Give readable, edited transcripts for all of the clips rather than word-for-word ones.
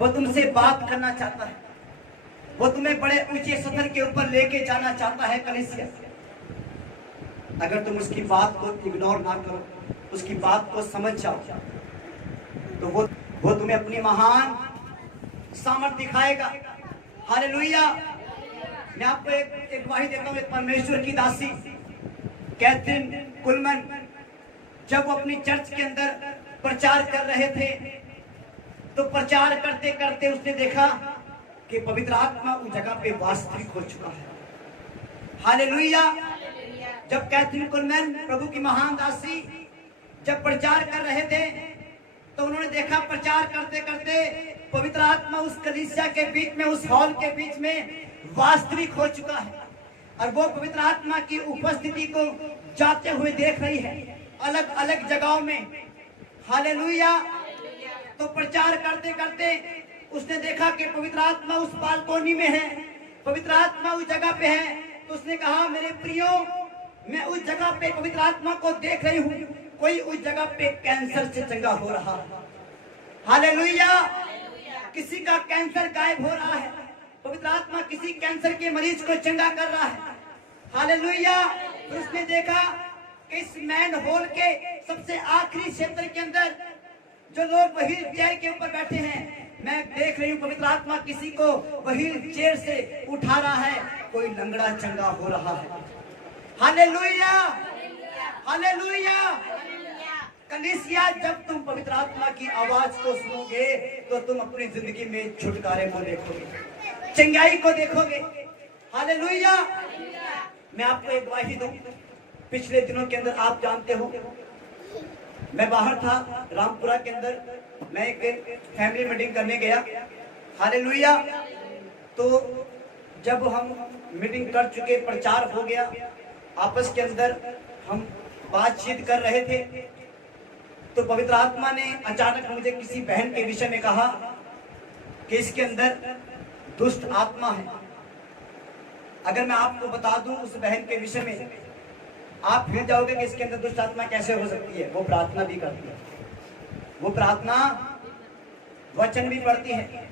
वो तुमसे बात करना चाहता है, वो तुम्हें बड़े ऊंचे सतर के ऊपर लेके जाना चाहता है कलीसिया। अगर तुम उसकी बात को इग्नोर ना करो, उसकी बात को समझ जाओ, तो वो तुम्हें अपनी महान सामर्थ दिखाएगा। हालेलुया। मैं आपको एक गवाही देता हूँ। एक परमेश्वर की दासी कैथरीन कुलमन, जब वो अपनी चर्च के अंदर प्रचार कर रहे थे, तो प्रचार करते करते उसने देखा कि पवित्र आत्मा उस जगह पे वास्तविक हो चुका है। हालेलुया। जब कैथरीन कुलमन, प्रभु की महान दासी, जब प्रचार कर रहे थे, तो उन्होंने देखा प्रचार करते करते पवित्र आत्मा उस कलीसिया के बीच में, उस हॉल के बीच में वास्तविक हो चुका है। और वो पवित्र आत्मा की उपस्थिति को जाते हुए देख रही है अलग अलग जगहों में। हालेलुया। तो प्रचार करते करते उसने देखा कि पवित्र आत्मा उस बालकोनी में है, पवित्र आत्मा उस जगह पे है। तो उसने कहा, मेरे प्रियो, मैं उस जगह पे पवित्र आत्मा को देख रही हूँ, कोई उस जगह पे कैंसर से चंगा हो रहा है। हालेलुया। किसी का कैंसर गायब हो रहा है, पवित्र आत्मा किसी कैंसर के मरीज को चंगा कर रहा है। हालेलुया। तो उसने देखा कि इस मैन होल के सबसे आखिरी क्षेत्र के अंदर जो लोग व्हील चेयर के ऊपर बैठे हैं, मैं देख रही हूँ पवित्र आत्मा किसी को व्हील चेयर से उठा रहा है, कोई लंगड़ा चंगा हो रहा है। हालेलुया। हालेलुया। कलीसिया, जब तुम पवित्र आत्मा की आवाज को सुनोगे तो तुम अपनी जिंदगी में छुटकारे को देखोगे, चंगाई को देखोगे। हालेलुया। मैं आपको एक गवाही दूं। पिछले दिनों के अंदर आप जानते हो, मैं बाहर था रामपुरा के अंदर, मैं एक फैमिली मीटिंग करने गया। हालेलुया। तो जब हम मीटिंग कर चुके, प्रचार हो गया, आपस के अंदर हम बातचीत कर रहे थे, तो पवित्र आत्मा ने अचानक मुझे किसी बहन के विषय में कहा कि इसके अंदर दुष्ट आत्मा है। अगर मैं आपको बता दूं उस बहन के विषय में, आप हिल जाओगे कि इसके अंदर दुष्ट आत्मा कैसे हो सकती है। वो प्रार्थना भी करती है, वो प्रार्थना वचन भी पढ़ती है,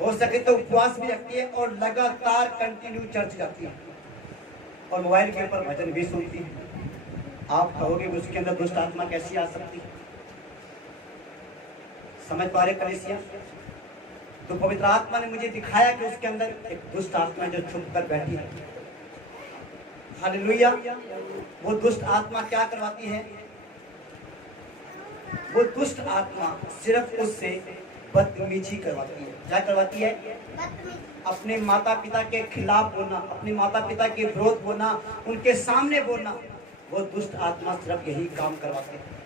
हो सके तो उपवास भी रखती है, और लगातार कंटिन्यू चर्च जाती है, और मोबाइल के ऊपर भजन भी सुनती है। आप कहोगे उसके अंदर दुष्ट आत्मा कैसी आ सकती है। समझ पा रहे कलीसिया? तो पवित्र आत्मा ने मुझे दिखाया कि उसके अंदर एक दुष्ट आत्मा जो छुप कर बैठी है। हालेलुया। वो दुष्ट आत्मा क्या करवाती है? वो दुष्ट आत्मा सिर्फ उससे बदतमीजी करवाती है। क्या करवाती है? अपने माता पिता के खिलाफ बोलना, अपने माता पिता के विरोध बोलना, उनके सामने बोलना। वो दुष्ट आत्मा सिर्फ यही काम करवाते हैं।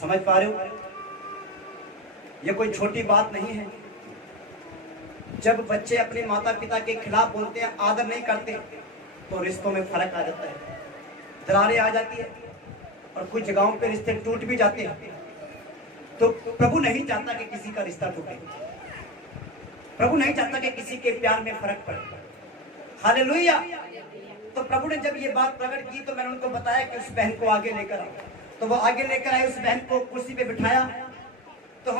समझ पा रहे हो? ये कोई छोटी बात नहीं है। जब बच्चे अपने माता पिता के खिलाफ बोलते हैं, आदर नहीं करते, तो रिश्तों में फर्क आ जाता है, दरारें आ जाती है, और कुछ जगहों पे रिश्ते टूट भी जाते हैं। तो प्रभु नहीं चाहता कि किसी का रिश्ता टूटे, प्रभु नहीं चाहता कि किसी के प्यार में फर्क पड़े। हालेलुया। तो प्रभु ने जब ये बात प्रकट की, तो मैंने उनको बताया कि उस बहन को आगे लेकर आओ। तो वो आगे लेकर आए, उस बहन को कुर्सी पे बिठाया। तो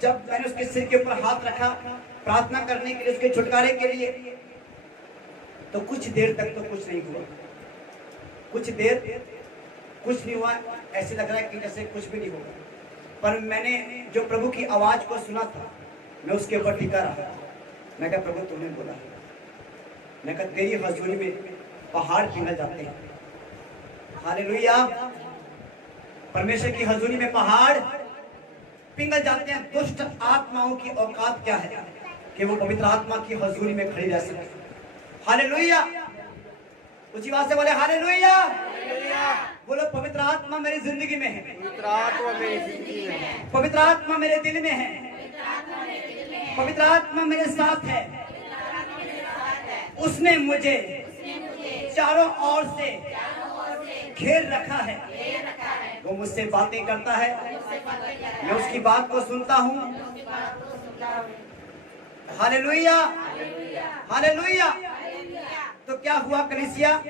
जब मैंने उसके सिर के ऊपर हाथ रखा प्रार्थना करने के लिए, उसके छुटकारे के लिए, तो कुछ देर तक तो कुछ नहीं हुआ, कुछ देर कुछ नहीं हुआ। ऐसे लग रहा है कि जैसे कुछ भी नहीं होगा। पर मैंने जो प्रभु की आवाज को सुना था, मैं उसके ऊपर टिका रहा। मैं कहा, प्रभु तूने बोला, मैं कहा तेरी हजूरी में पहाड़ पिघल जाते हैं। हालेलुया। परमेश्वर की हजूरी में पहाड़ पिघल जाते हैं। दुष्ट आत्माओं की औकात क्या है कि वो पवित्र आत्मा की हजूरी में खड़ी रह सके। हालेलुया। ऊंची आवाज से बोले हालेलुया। बोलो, पवित्र आत्मा मेरी जिंदगी में है, पवित्र आत्मा मेरी जिंदगी में है, पवित्र आत्मा मेरे दिल में है, पवित्र आत्मा मेरे साथ है। उसने मुझे चारों ओर से घेर रखा है। वो मुझसे बातें करता है, मैं उसकी बात को सुनता हूँ। हालेलुया। हालेलुया। तो क्या हुआ कलीसिया?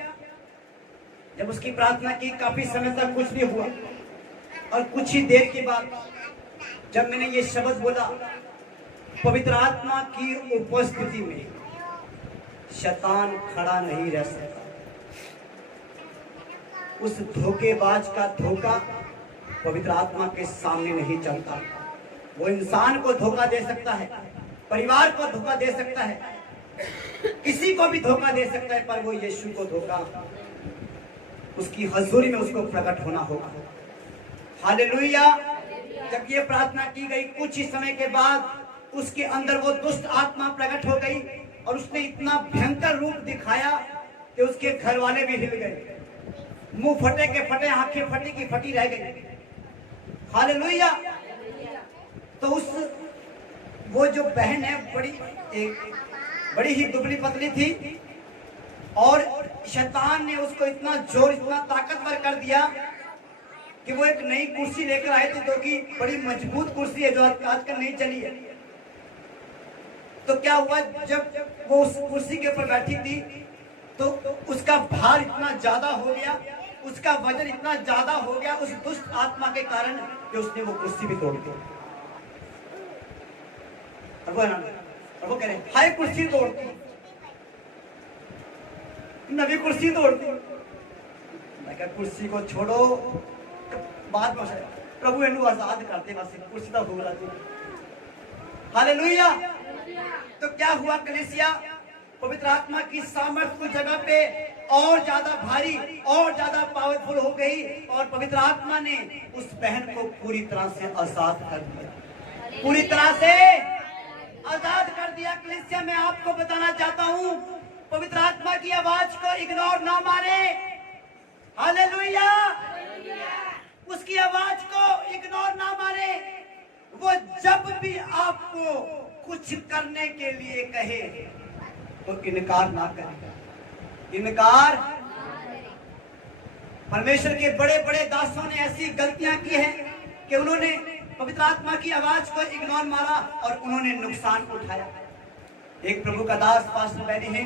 जब उसकी प्रार्थना की, काफी समय तक कुछ नहीं हुआ, और कुछ ही देर के बाद जब मैंने ये शब्द बोला, पवित्र आत्मा की उपस्थिति में शैतान खड़ा नहीं रह सकता। उस धोखेबाज का धोखा पवित्र आत्मा के सामने नहीं चलता। वो इंसान को धोखा दे सकता है, परिवार को धोखा दे सकता है, किसी को भी धोखा दे सकता है, पर वो यीशु को धोखा, उसकी हजूरी में उसको प्रकट होना होगा। हालेलुया। जब ये प्रार्थना की गई, कुछ ही समय के बाद उसके अंदर वो दुष्ट आत्मा प्रकट हो गई और उसने इतना भयंकर रूप दिखाया कि उसके घर वाले भी हिल गए, मुंह फटे के फटे, आंखें फटी की फटी रह गई। हालेलुया। तो वो जो बहन है बड़ी ही दुबली पतली थी और शैतान ने उसको इतना जोर, इतना ताकतवर कर दिया कि वो एक नई कुर्सी लेकर आए थे, जो कि बड़ी मजबूत कुर्सी है, जो आजकल नहीं चली है। तो क्या हुआ, जब वो उस कुर्सी के ऊपर बैठी थी तो उसका भार इतना ज्यादा हो गया, उसका वजन इतना ज्यादा हो गया उस दुष्ट आत्मा के कारण कि उसने वो कुर्सी भी तोड़ दी। और वो कह रहे हाय कुर्सी तोड़ती, नवी कुर्सी तोड़ती। मैं कहा कुर्सी को छोड़ो, बाद में प्रभु इन्हें आजाद करते, बस कुर्सी तो भूल जाती। हालेलुया। तो क्या हुआ कलीसिया, पवित्र आत्मा की सामर्थ्य उस जगह पे और ज्यादा भारी और ज्यादा पावरफुल हो गई और पवित्र आत्मा ने उस बहन को पूरी तरह से आजाद कर दिया, पूरी तरह से आजाद कर दिया। कलीसिया मैं आपको बताना चाहता हूँ, पवित्र आत्मा की आवाज को इग्नोर ना मारे। हालेलुया। उसकी आवाज को इग्नोर ना मारे। वो जब भी आपको कुछ करने के लिए कहे तो इनकार ना करें, इनकार। परमेश्वर के बड़े बड़े दासों ने ऐसी गलतियां की हैं कि उन्होंने पवित्र आत्मा की आवाज को इग्नोर मारा और उन्होंने नुकसान उठाया। एक प्रभु का दास पास्टर बैनी है,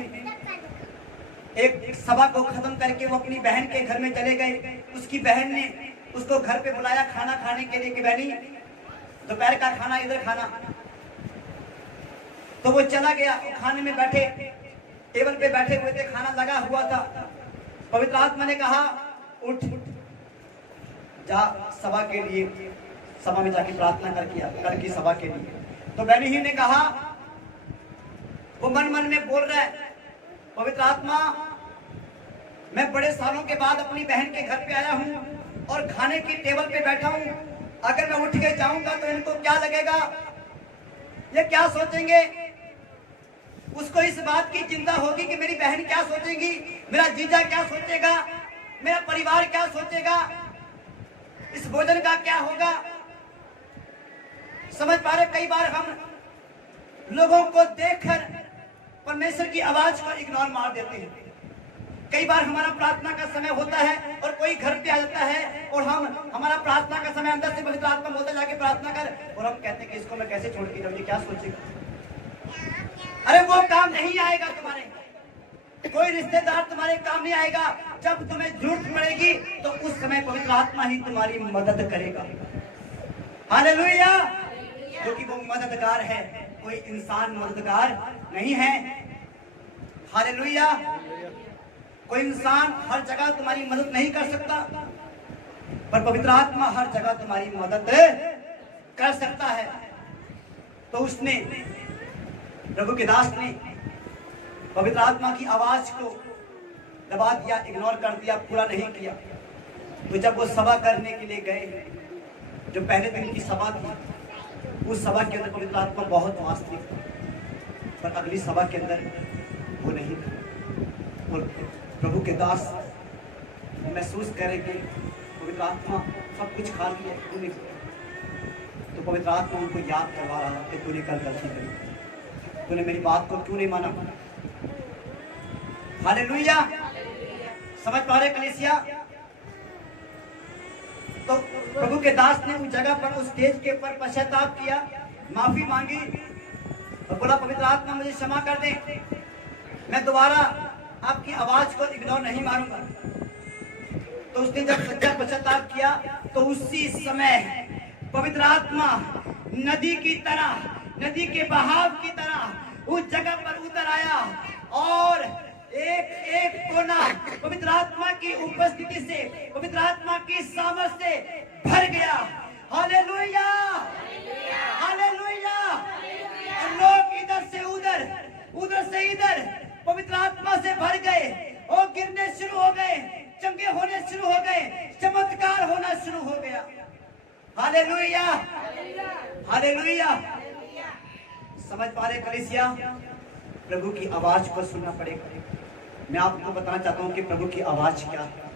एक सभा को खत्म करके वो अपनी बहन के घर में चले गए। उसकी बहन ने उसको घर पे बुलाया खाना खाने के लिए कि बहनी दोपहर का खाना इधर खाना। तो वो चला गया, खाने में बैठे, टेबल पे बैठे हुए थे, खाना लगा हुआ था। पवित्र आत्मा ने कहा उठ जा सभा के लिए, सभा में जाके प्रार्थना कर की सभा के लिए। तो बहनी ही ने कहा, वो मन मन में बोल रहा है, पवित्र आत्मा मैं बड़े सालों के बाद अपनी बहन के घर पे आया हूँ और खाने की टेबल पे बैठा हूँ, अगर मैं उठ के जाऊंगा तो इनको क्या लगेगा, ये क्या सोचेंगे। उसको इस बात की चिंता होगी कि मेरी बहन क्या सोचेगी, मेरा जीजा क्या सोचेगा, मेरा परिवार क्या सोचेगा, इस भोजन का क्या होगा। समझ पा रहे, कई बार हम लोगों को देखकर परमेश्वर की आवाज को इग्नोर मार देते हैं। कई बार हमारा प्रार्थना का समय होता है और कोई घर पे आ जाता है और हमारा प्रार्थना का समय अंदर से पवित्र आत्मा बोलता जाके प्रार्थना कर, और हम कहते हैं कि इसको मैं कैसे छोड़ के जाऊं, ये क्या सोचेगा। अरे वो काम नहीं आएगा तुम्हारे, कोई रिश्तेदार तुम्हारे काम नहीं आएगा। जब तुम्हें जरूरत पड़ेगी तो उस समय पवित्र आत्मा ही तुम्हारी मदद करेगा। हालेलुया। क्योंकि वो मददगार है, कोई इंसान मददगार नहीं है। हालेलुया। कोई इंसान हर जगह तुम्हारी मदद नहीं कर सकता, पर पवित्र आत्मा हर जगह तुम्हारी मदद कर सकता है। तो उसने, प्रभु के दास ने पवित्र आत्मा की आवाज को दबा दिया, इग्नोर कर दिया, पूरा नहीं किया। तो जब वो सभा करने के लिए गए, जो पहले दिन की सभा थी, उस सभा के अंदर पवित्र आत्मा बहुत वास्तविक था, पर अगली सभा के अंदर वो नहीं था। और प्रभु के दास महसूस करे कि पवित्र आत्मा सब कुछ खा लिया, क्यों नहीं। तो पवित्र आत्मा उनको याद करवा रहा कि तूने कल गलती करी, तूने मेरी बात को क्यों नहीं माना। हालेलुया। समझ पा रहे कलीसिया। तो प्रभु के दास ने उस जगह पर, उस स्टेज के ऊपर पश्चाताप किया, माफी मांगी और बोला पवित्र आत्मा मुझे क्षमा कर दे, मैं दोबारा आपकी आवाज को इग्नोर नहीं मारूंगा। तो उसने जब सच्चा पश्चाताप किया तो उसी समय पवित्र आत्मा नदी की तरह, नदी के बहाव की तरह उस जगह पर उतर आया और एक एक कोना पवित्र आत्मा की उपस्थिति से, पवित्र आत्मा की सामर्थ से भर गया। Hallelujah, hallelujah. और लोग इधर से उधर, उधर से इधर पवित्र आत्मा से भर गए और गिरने शुरू हो गए, चंगे होने शुरू हो गए, चमत्कार होना शुरू हो गया। Hallelujah, hallelujah. समझ पा रहे कलीसिया? प्रभु की आवाज को सुनना पड़ेगा। मैं आपको बताना चाहता हूं कि प्रभु की आवाज क्या है।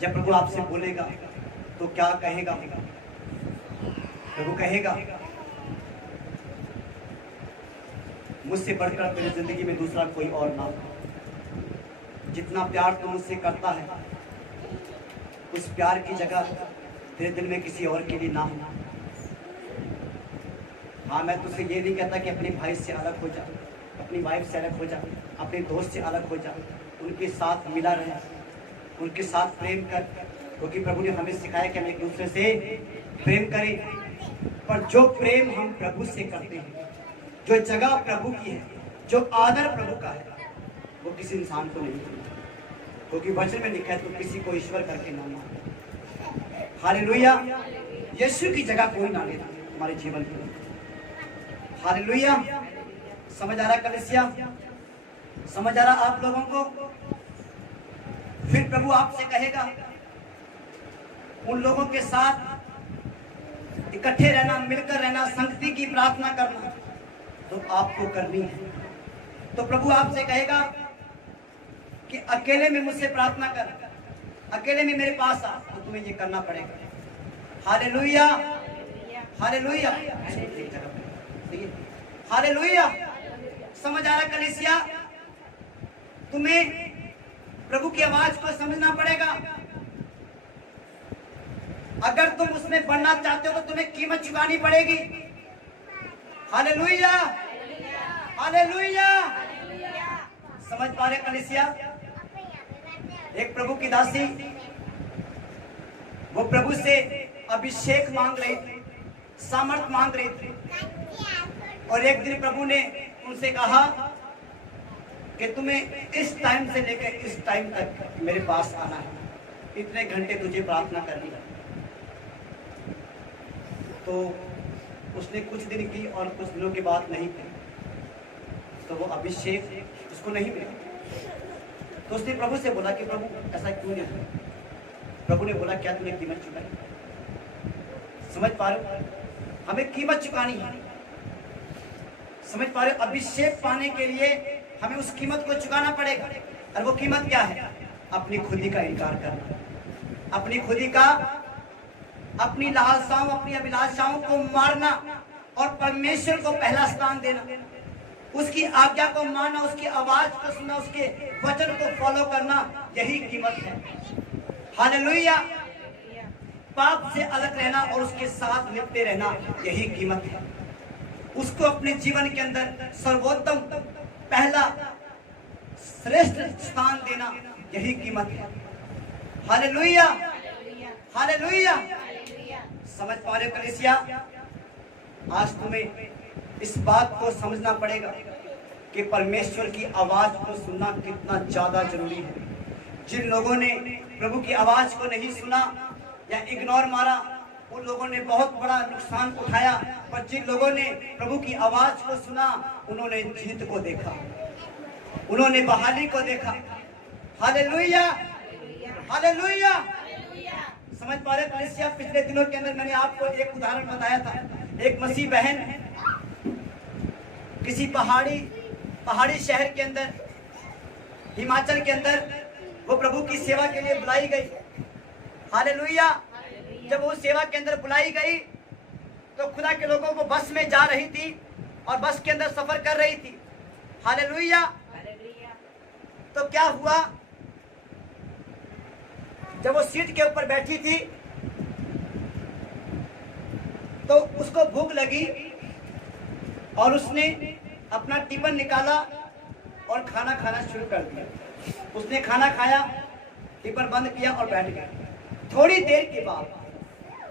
जब प्रभु आपसे बोलेगा तो क्या कहेगा? प्रभु कहेगा, मुझसे बढ़कर तेरी जिंदगी में दूसरा कोई और ना हो। जितना प्यार तू मुझसे करता है, उस प्यार की जगह तेरे दिल में किसी और के लिए ना हो। हाँ, मैं तुझसे ये नहीं कहता कि अपने भाई से अलग हो जा, अपनी वाइफ से अलग हो जा, अपने दोस्त से अलग हो जा, उनके साथ मिला रहे, उनके साथ प्रेम कर, क्योंकि प्रभु ने हमें सिखाया कि हम एक दूसरे से प्रेम करें। पर जो प्रेम हम प्रभु से करते हैं, जो जगह प्रभु की है, जो आदर प्रभु का है, वो किसी इंसान को नहीं मिलता, क्योंकि वचन में लिखा है तो किसी को ईश्वर करके ना मानो। हालेलुया। यीशु की जगह कोई ना लेना हमारे जीवन में। हालेलुया। समझ आ रहा कलीसिया? समझ आ रहा आप लोगों को? फिर प्रभु आपसे कहेगा उन लोगों के साथ इकट्ठे रहना, मिलकर रहना, संगति की प्रार्थना करना तो आपको करनी है। तो प्रभु आपसे कहेगा कि अकेले में मुझसे प्रार्थना कर, अकेले में मेरे पास आ, तो तुम्हें ये करना पड़ेगा। Hallelujah, hallelujah, hallelujah. समझ आ रहा कलीसिया? तुम्हें प्रभु की आवाज को समझना पड़ेगा। अगर तुम उसमें बढ़ना चाहते हो तो तुम्हें कीमत चुकानी पड़ेगी। Hallelujah, hallelujah. समझ पा रहे कलीसिया? एक प्रभु की दासी, वो प्रभु से अभिषेक मांग रही थी, सामर्थ मांग रही थी। और एक दिन प्रभु ने उनसे कहा कि तुम्हें इस टाइम से लेकर इस टाइम तक मेरे पास आना है, इतने घंटे तुझे प्रार्थना करनी है। तो उसने कुछ दिन की और कुछ दिनों के बाद नहीं की, तो वो अभिषेक उसको नहीं मिला। तो उसने प्रभु से बोला कि प्रभु ऐसा क्यों नहीं? प्रभु ने बोला, क्या तूने कीमत चुकाई? समझ पा रहे हो? हमें कीमत चुकानी है। समझ पा रहे हो? अभिषेक पाने के लिए हमें उस कीमत को चुकाना पड़ेगा। और वो कीमत क्या है? अपनी खुदी का इनकार करना, अपनी खुदी का, अपनी लालसाओं, अपनी अभिलाषाओं को मारना और परमेश्वर को पहला स्थान देना, उसकी आज्ञा को मानना, उसकी आवाज को सुनना, उसके वचन को फॉलो करना, यही कीमत है। हालेलुया। पाप से अलग रहना और उसके साथ लिपटे रहना, यही कीमत है। उसको अपने जीवन के अंदर सर्वोत्तम, पहला, श्रेष्ठ स्थान देना, यही कीमत है। Hallelujah, hallelujah. समझ पा रहे हो कलीसिया? आज तुम्हें इस बात को समझना पड़ेगा कि परमेश्वर की आवाज को सुनना कितना ज्यादा जरूरी है। जिन लोगों ने प्रभु की आवाज को नहीं सुना या इग्नोर मारा, उन लोगों ने बहुत बड़ा नुकसान उठाया। पर जिन लोगों ने प्रभु की आवाज को सुना, उन्होंने जीत को देखा, उन्होंने बहाली को देखा। Hallelujah, hallelujah. समझ पा रहे कलीसिया? पिछले दिनों के अंदर मैंने आपको एक उदाहरण बताया था। एक मसीह बहन किसी पहाड़ी शहर के अंदर, हिमाचल के अंदर, वो प्रभु की सेवा के लिए बुलाई गई। हालेलुया। जब वो सेवा के अंदर बुलाई गई तो खुदा के लोगों को बस में जा रही थी और बस के अंदर सफर कर रही थी। हालेलुया। तो क्या हुआ, जब वो सीट के ऊपर बैठी थी तो उसको भूख लगी और उसने अपना टिफिन निकाला और खाना खाना शुरू कर दिया। उसने खाना खाया, टिफिन बंद किया और बैठ गया। थोड़ी देर के बाद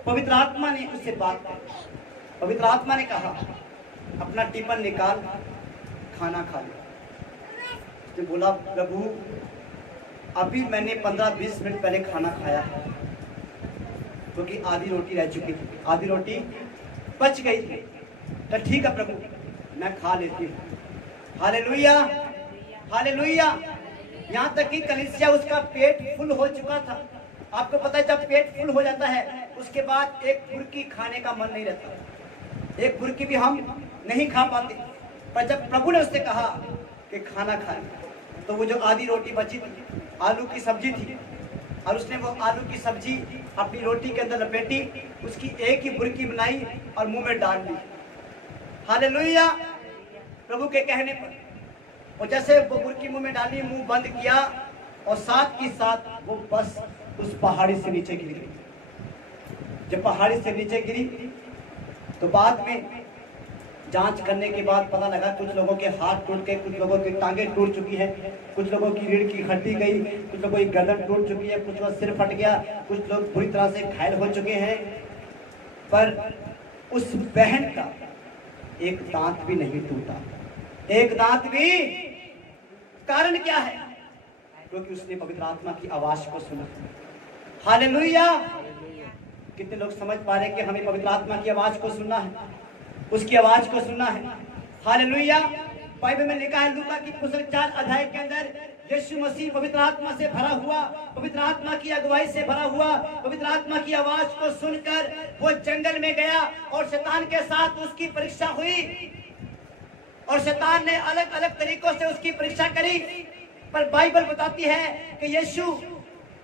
पवित्र आत्मा ने उससे बात की। पवित्र आत्मा ने कहा अपना टिफिन निकाल, खाना खा ले। तो बोला प्रभु अभी मैंने 15-20 मिनट पहले खाना खाया है, क्योंकि आधी रोटी रह चुकी थी, आधी रोटी बच गई थी। तो ठीक है प्रभु मैं खा लेती हूँ। Hallelujah, hallelujah. यहाँ तक कि कलीसिया उसका पेट फुल हो चुका था। आपको पता है जब पेट फुल हो जाता है उसके बाद एक बुर्की खाने का मन नहीं रहता, एक बुर्की भी हम नहीं खा पाते। पर जब प्रभु ने उससे कहा कि खाना खा, तो वो जो आधी रोटी बची थी, आलू की सब्जी थी, और उसने वो आलू की सब्जी अपनी रोटी के अंदर लपेटी, उसकी एक ही बुर्की बनाई और मुंह में डाल ली। हालेलुया, प्रभु के कहने पर। और जैसे वो बुर्की मुंह में डाली, मुंह बंद किया, और साथ ही साथ वो बस उस पहाड़ी से नीचे गिर गई। जब पहाड़ी से नीचे गिरी तो बाद में जांच करने के बाद पता लगा कुछ लोगों के हाथ टूट गए, कुछ लोगों की टांगें टूट चुकी है, कुछ लोगों की रीढ़ की हड्डी गई, कुछ लोगों की गर्दन टूट चुकी है, कुछ लोग सिर फट गया, कुछ लोग बुरी तरह से घायल हो चुके हैं। पर उस बहन का एक दांत भी नहीं टूटा, एक दांत भी। कारण क्या है? क्योंकि उसने पवित्र आत्मा की आवाज को सुना। हालेलुया। कितने लोग समझ पा रहे हैं कि हमें पवित्र आत्मा की आवाज को सुनना है, उसकी आवाज को सुनना है। हालेलुया। बाइबल में लिखा है लूका की पुस्तक 4 अध्याय के अंदर, यीशु मसीह पवित्र आत्मा से भरा हुआ, पवित्र आत्मा की अगुवाई से भरा हुआ, पवित्र आत्मा की आवाज को सुनकर वो जंगल में गया और शैतान के साथ उसकी परीक्षा हुई। और शैतान ने अलग अलग तरीकों से उसकी परीक्षा करी। पर बाइबल बताती है कि यीशु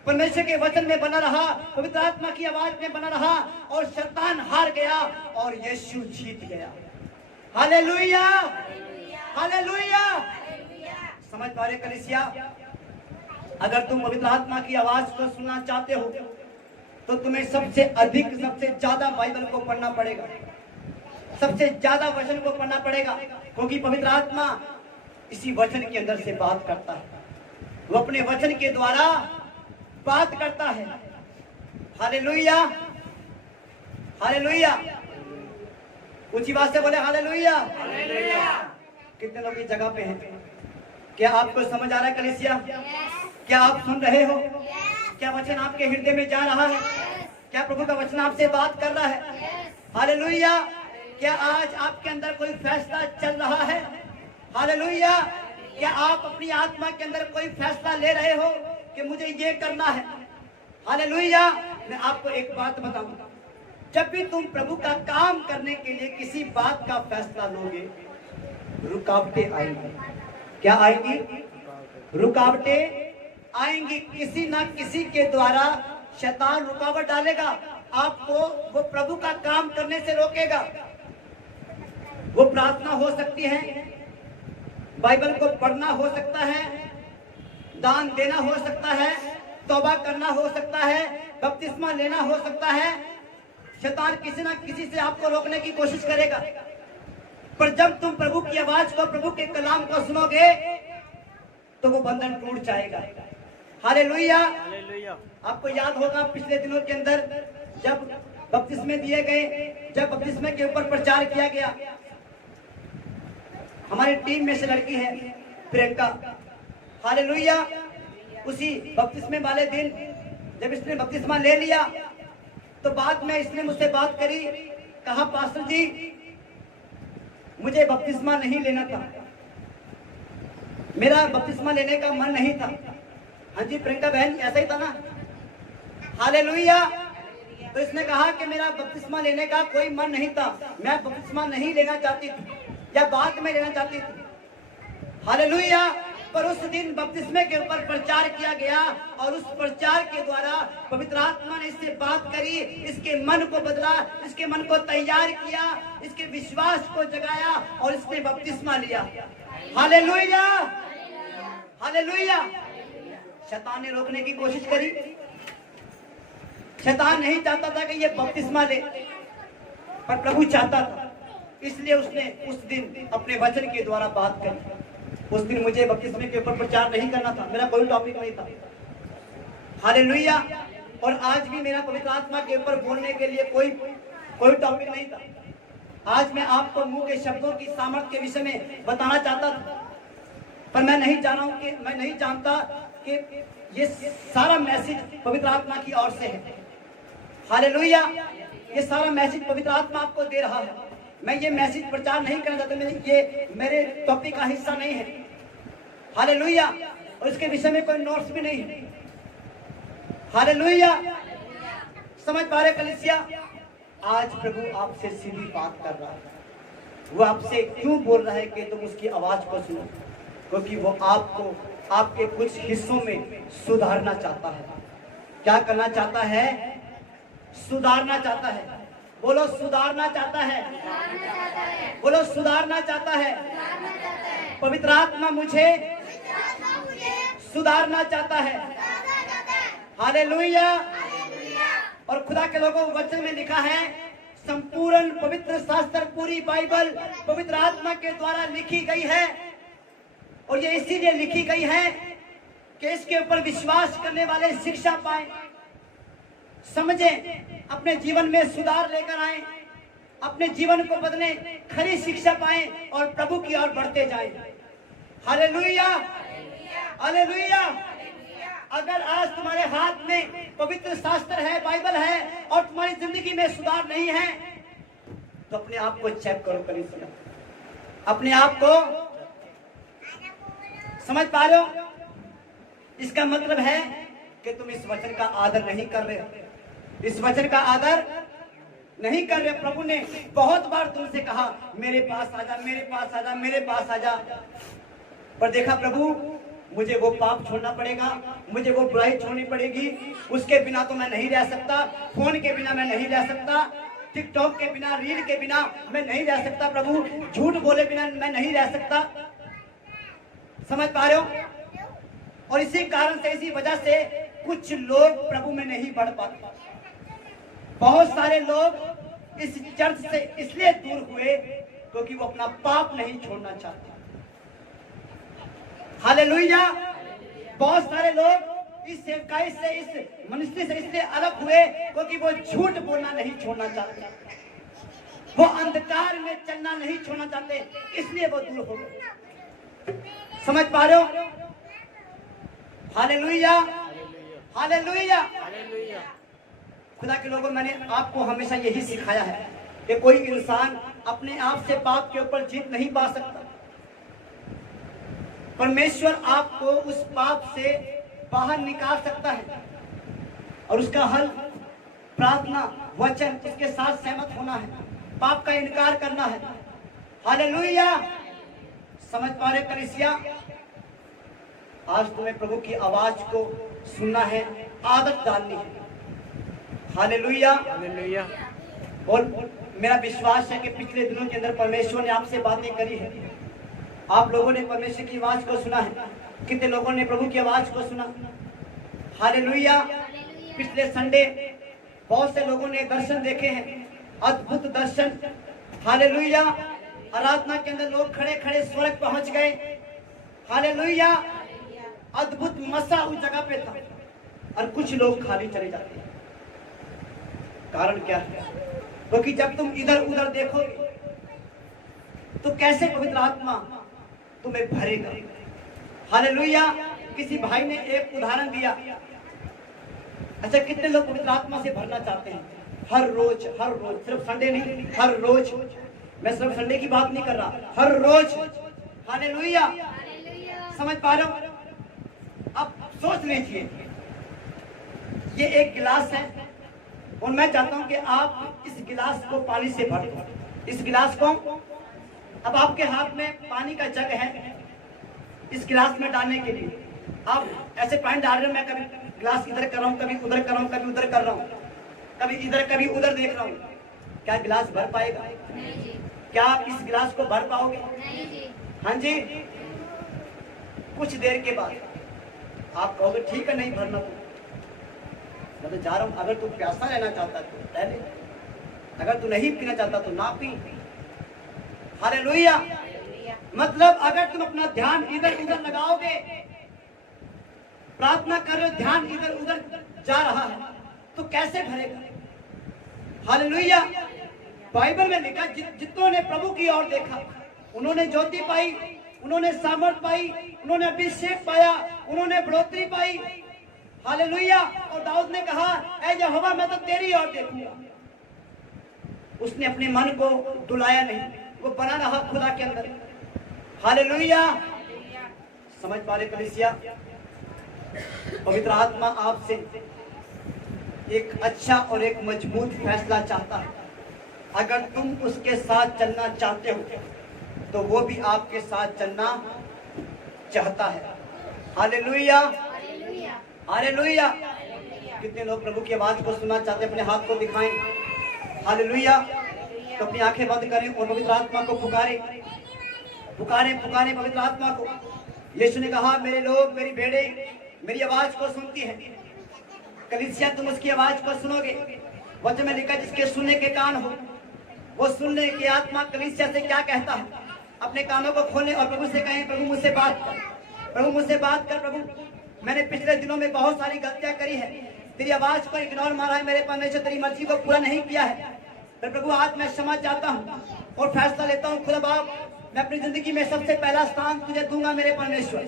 परमेश्वर के वचन में बना रहा, पवित्र आत्मा की आवाज में बना रहा, और शैतान हार गया और यीशु जीत गया। Hallelujah, hallelujah. समझ पा रहे कलीसिया? अगर तुम पवित्र आत्मा की आवाज को सुनना चाहते हो तो तुम्हें सबसे अधिक, सबसे ज्यादा बाइबल को पढ़ना पड़ेगा, सबसे ज्यादा वचन को पढ़ना पड़ेगा। क्योंकि पवित्र आत्मा इसी वचन के अंदर से बात करता है, वो अपने वचन के द्वारा बात करता है। Hallelujah, hallelujah. ऊंची बात से बोले हालेलुया, हालेलुया। कितने लोग इस जगह पे हैं? क्या आपको समझ आ रहा है कलीसिया? क्या आप सुन रहे हो? क्या वचन आपके हृदय में जा रहा है? क्या प्रभु का वचन आपसे बात कर रहा है? हालेलुया। क्या आज आपके अंदर कोई फैसला चल रहा है? हालेलुया। क्या आप अपनी आत्मा के अंदर कोई फैसला ले रहे हो कि मुझे ये करना है? हालेलुया। मैं आपको एक बात बताऊंगा, जब भी तुम प्रभु का काम करने के लिए किसी बात का फैसला लोगे, रुकावटें आएंगी। क्या आएंगी? रुकावटें आएंगी। किसी ना किसी के द्वारा शैतान रुकावट डालेगा, आपको वो प्रभु का काम करने से रोकेगा। वो प्रार्थना हो सकती है, बाइबल को पढ़ना हो सकता है, दान देना हो सकता है, तौबा करना हो सकता है, बपतिस्मा लेना हो सकता है। शैतान किसी ना किसी से आपको रोकने की कोशिश करेगा। पर जब तुम प्रभु की आवाज को, प्रभु के कलाम को सुनोगे तो वो बंधन टूट जाएगा। हालेलुया। आपको याद होगा पिछले दिनों के अंदर जब बपतिस्मे दिए गए, जब बपतिस्मे के ऊपर प्रचार किया गया, हमारी टीम में से लड़की है प्रियंका। हालेलुया। उसी बपतिस्मे वाले दिन जब इसने बपतिस्मा ले लिया तो बाद में इसने मुझसे बात करी, कहा पास्टर जी मुझे बपतिस्मा नहीं लेना था, मेरा बपतिस्मा लेने का मन नहीं था। हाँ जी प्रियंका बहन, ऐसा ही था ना? हालेलुया। तो इसने कहा कि मेरा बपतिस्मा लेने का कोई मन नहीं था, मैं बपतिस्मा नहीं लेना चाहती थी या बाद में लेना चाहती थी। हालेलुया। पर उस दिन बपतिस्मे के ऊपर प्रचार किया गया और उस प्रचार के द्वारा पवित्र आत्मा ने इससे बात करी, इसके मन को बदला, इसके मन को तैयार किया, इसके विश्वास को जगाया और इसने बपतिस्मा लिया। Hallelujah, hallelujah. शैतान ने रोकने की कोशिश करी, शैतान नहीं चाहता था कि ये बपतिस्मा ले, पर प्रभु चाहता था, इसलिए उसने उस दिन अपने वचन के द्वारा बात करी। उस दिन मुझे बपतिस्मे के ऊपर प्रचार नहीं करना था, मेरा कोई टॉपिक नहीं था। हालेलुया। और आज भी मेरा पवित्र आत्मा के ऊपर बोलने के लिए कोई टॉपिक नहीं था। आज मैं आपको मुंह के शब्दों की सामर्थ्य के विषय में बताना चाहता था, पर मैं नहीं जानता कि ये सारा मैसेज पवित्र आत्मा की ओर से है। हालेलुया। ये सारा मैसेज पवित्र आत्मा आपको दे रहा है। मैं ये मैसेज प्रचार नहीं करना चाहता, ये मेरे टॉपिक का हिस्सा नहीं है। हालेलुया। और इसके विषय में कोई नोट्स भी नहीं है। हालेलुया। समझ पा रहे कलीसिया? आज प्रभु आपसे सीधी बात कर रहा है। वो आपसे क्यों बोल रहा है कि तुम उसकी आवाज को सुनो? क्योंकि वो आपको आपके कुछ हिस्सों में सुधारना चाहता है। क्या करना चाहता है? सुधारना चाहता है। बोलो सुधारना चाहता है। बोलो सुधारना चाहता है। पवित्र आत्मा मुझे सुधारना चाहता है। हालेलुया। और खुदा के लोगों वचन में लिखा है, संपूर्ण पवित्र शास्त्र, पूरी बाइबल पवित्र आत्मा के द्वारा लिखी गई है। और ये इसीलिए लिखी गई है कि इसके ऊपर विश्वास करने वाले शिक्षा पाए, समझें, अपने जीवन में सुधार लेकर आए, अपने जीवन को बदले, खरी शिक्षा पाए और प्रभु की ओर बढ़ते जाएं। हालेलुया। हालेलुया। अगर आज तुम्हारे हाथ में पवित्र शास्त्र है, बाइबल है, और तुम्हारी जिंदगी में सुधार नहीं है, तो अपने आप को चेक करो कलीसिया। अपने आप को समझ पा रहे हो? इसका मतलब है कि तुम इस वचन का आदर नहीं कर रहे हो। इस वचन का आदर नहीं कर रहे। प्रभु ने बहुत बार तुमसे कहा, मेरे पास आजा, मेरे पास आजा, मेरे पास आजा। पर देखा प्रभु, मुझे वो पाप छोड़ना पड़ेगा, मुझे वो बुराई छोड़नी पड़ेगी। उसके बिना तो मैं नहीं रह सकता। फोन के बिना मैं नहीं रह सकता। टिकटॉक के बिना, रील के बिना मैं नहीं रह सकता। प्रभु, झूठ बोले बिना मैं नहीं रह सकता। समझ पा रहे हो? और इसी कारण से, इसी वजह से कुछ लोग प्रभु में नहीं बढ़ पाते। बहुत सारे लोग इस चर्च से इसलिए दूर हुए क्योंकि वो अपना पाप नहीं छोड़ना चाहते। हालेलुया। बहुत सारे लोग इस सेवकाई से, इस मनुष्य से इसलिए अलग हुए क्योंकि वो झूठ बोलना नहीं छोड़ना चाहते, वो अंधकार में चलना नहीं छोड़ना चाहते, इसलिए वो दूर हो गए। समझ पा रहे हो? हालेलुया। हालेलुया। खुदा के लोगों, मैंने आपको हमेशा यही सिखाया है कि कोई इंसान अपने आप से पाप के ऊपर जीत नहीं पा सकता। परमेश्वर आपको उस पाप से बाहर निकाल सकता है, और उसका हल प्रार्थना, वचन, उसके साथ सहमत होना है, पाप का इनकार करना है। हालेलुया। समझ पा रहे कलीसिया? आज तुम्हें प्रभु की आवाज को सुनना है, आदत डालनी है। हालेलुया। हालेलुया। और मेरा विश्वास है कि पिछले दिनों के अंदर परमेश्वर ने आपसे बातें करी है। आप लोगों ने परमेश्वर की आवाज को सुना है। कितने लोगों ने प्रभु की आवाज को सुना? हालेलुया। पिछले संडे बहुत से लोगों ने दर्शन देखे हैं, अद्भुत दर्शन। हालेलुया। आराधना के अंदर लोग खड़े खड़े स्वर्ग पहुंच गए। हालेलुया। अद्भुत मसा उस जगह पे था, और कुछ लोग खाली चले जाते हैं। कारण क्या है? क्योंकि जब तुम इधर उधर देखोगे तो कैसे पवित्र आत्मा तुम्हें भरेगा? हालेलुया। किसी भाई ने एक उदाहरण दिया। अच्छा, कितने लोग पवित्र आत्मा से भरना चाहते हैं? हर रोज, हर रोज, सिर्फ संडे नहीं, हर रोज। मैं सिर्फ संडे की बात नहीं कर रहा, हर रोज। हालेलुया। समझ पा रहे हो? अब सोच लीजिए, ये एक गिलास है, और मैं चाहता हूं कि आप इस गिलास को पानी से भर दो। इस गिलास को, अब आपके हाथ में पानी का जग है, इस गिलास में डालने के लिए आप ऐसे पानी डाल रहे हो। मैं कभी गिलास इधर कर रहा हूँ, कभी उधर कर रहा हूँ, कभी उधर कर रहा हूँ, कभी इधर कभी उधर देख रहा हूँ। क्या गिलास भर पाएगा? क्या आप इस गिलास को भर पाओगे? हाँ जी। कुछ देर के बाद आप कहोगे, ठीक है, नहीं भरना तो मैं तो जा रहा हूं। अगर तू प्यासा रहना चाहता तो रह ले, अगर तू नहीं पीना चाहता तो ना पी। हालेलुया। मतलब अगर तुम अपना ध्यान इधर उधर लगाओगे, प्रार्थना कर रहे हो, ध्यान इधर उधर जा रहा है, तो कैसे भरेगा? हालेलुया। बाइबल में लिखा जितनों ने प्रभु की ओर देखा उन्होंने ज्योति पाई, उन्होंने सामर्थ पाई, उन्होंने अभिषेक पाया, उन्होंने बढ़ोतरी पाई। हालेलुया। और दाऊद ने कहा, ऐ यहोवा मैं तो तेरी ओर देखूंगा। उसने अपने मन को डुलाया नहीं, वो बना रहा खुदा के अंदर। हालेलुया। समझ पा रहे कलीसिया? पवित्र आत्मा आपसे एक अच्छा और एक मजबूत फैसला चाहता है। अगर तुम उसके साथ चलना चाहते हो तो वो भी आपके साथ चलना चाहता है। Hallelujah, hallelujah. कितने लोग प्रभु की आवाज को सुनना चाहते हैं? अपने हाथ को दिखाएं। हालेलुया। तो अपनी आंखें बंद करें और पवित्र आत्मा को पुकारें, पुकारें, पुकारें पवित्र आत्मा को। यीशु ने कहा, मेरे लोग, मेरी भेड़े मेरी आवाज को सुनती है। कलीसिया, तुम उसकी आवाज को सुनोगे। वचन में लिखा, जिसके सुनने के कान हो वो सुन ले कि आत्मा कलीसिया से क्या कहता है। अपने कानों को खोलें और प्रभु से कहें, प्रभु मुझसे बात कर, प्रभु मुझसे बात कर। प्रभु, मैंने पिछले दिनों में बहुत सारी गलतियां करी है, तेरी आवाज को इग्नोर मारा है मेरे परमेश्वर, तेरी मर्जी को पूरा नहीं किया है। तो प्रभु आज मैं क्षमा चाहता हूँ और फैसला लेता हूँ खुदा बाप, मैं अपनी जिंदगी में सबसे पहला स्थान तुझे दूंगा मेरे परमेश्वर।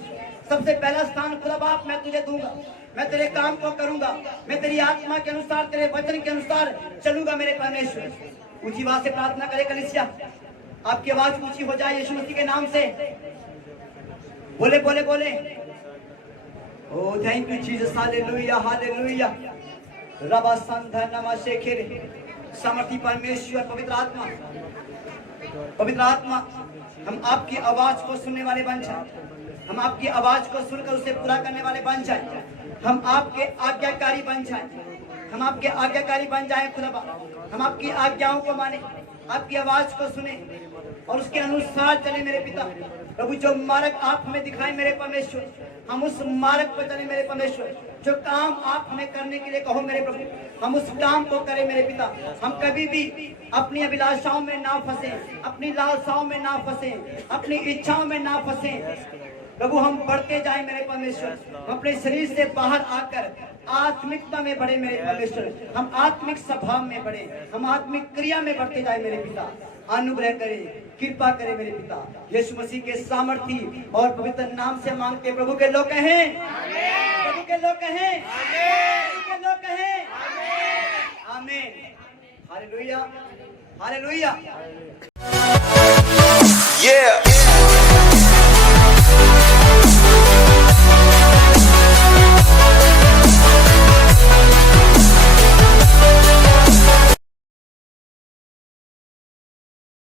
सबसे पहला स्थान खुदा बाप मैं तुझे दूंगा। मैं तेरे काम को करूंगा, मैं तेरी आत्मा के अनुसार, तेरे वचन के अनुसार चलूंगा मेरे परमेश्वर। ऊंची आवाज से प्रार्थना करे कलीसिया, आपकी आवाज ऊंची हो जाए यीशु मसीह के नाम से। बोले बोले बोले। Oh thank you Jesus, hallelujah, hallelujah. रबा संधा नमा शेखिर। सामर्थी परमेश्वर, पवित्र आत्मा, पवित्र आत्मा, हम आपकी आवाज को सुनने वाले बन जाए। हम आपकी आवाज को सुनकर उसे पूरा करने वाले बन जाए। हम आपके आज्ञाकारी बन जाए। हम आपके आज्ञाकारी बन जाए खुदा बाप। हम आपकी आज्ञाओं को माने, आपकी आवाज को सुने और उसके अनुसार चले मेरे पिता। प्रभु, जो मार्ग आप हमें दिखाए मेरे परमेश्वर, हम उस मार्ग पर चले मेरे परमेश्वर। जो काम आप हमें करने के लिए कहो मेरे प्रभु, हम उस काम को करें मेरे पिता। हम कभी भी अपनी अभिलाषाओं में ना फंसे, अपनी लालसाओं में ना फंसे, अपनी इच्छाओं में ना फंसे। प्रभु, हम बढ़ते जाए मेरे परमेश्वर। हम अपने शरीर से बाहर आकर आत्मिकता में बढ़े मेरे परमेश्वर। हम आत्मिक स्वभाव में बढ़े, हम आत्मिक क्रिया में बढ़ते जाए मेरे पिता। अनुग्रह करे, कृपा करे मेरे पिता। यीशु मसीह के सामर्थी और पवित्र नाम से मांगते प्रभु के लोग कहें, प्रभु के लोग कहें, प्रभु के लोग कहें आमीन। Hallelujah, hallelujah.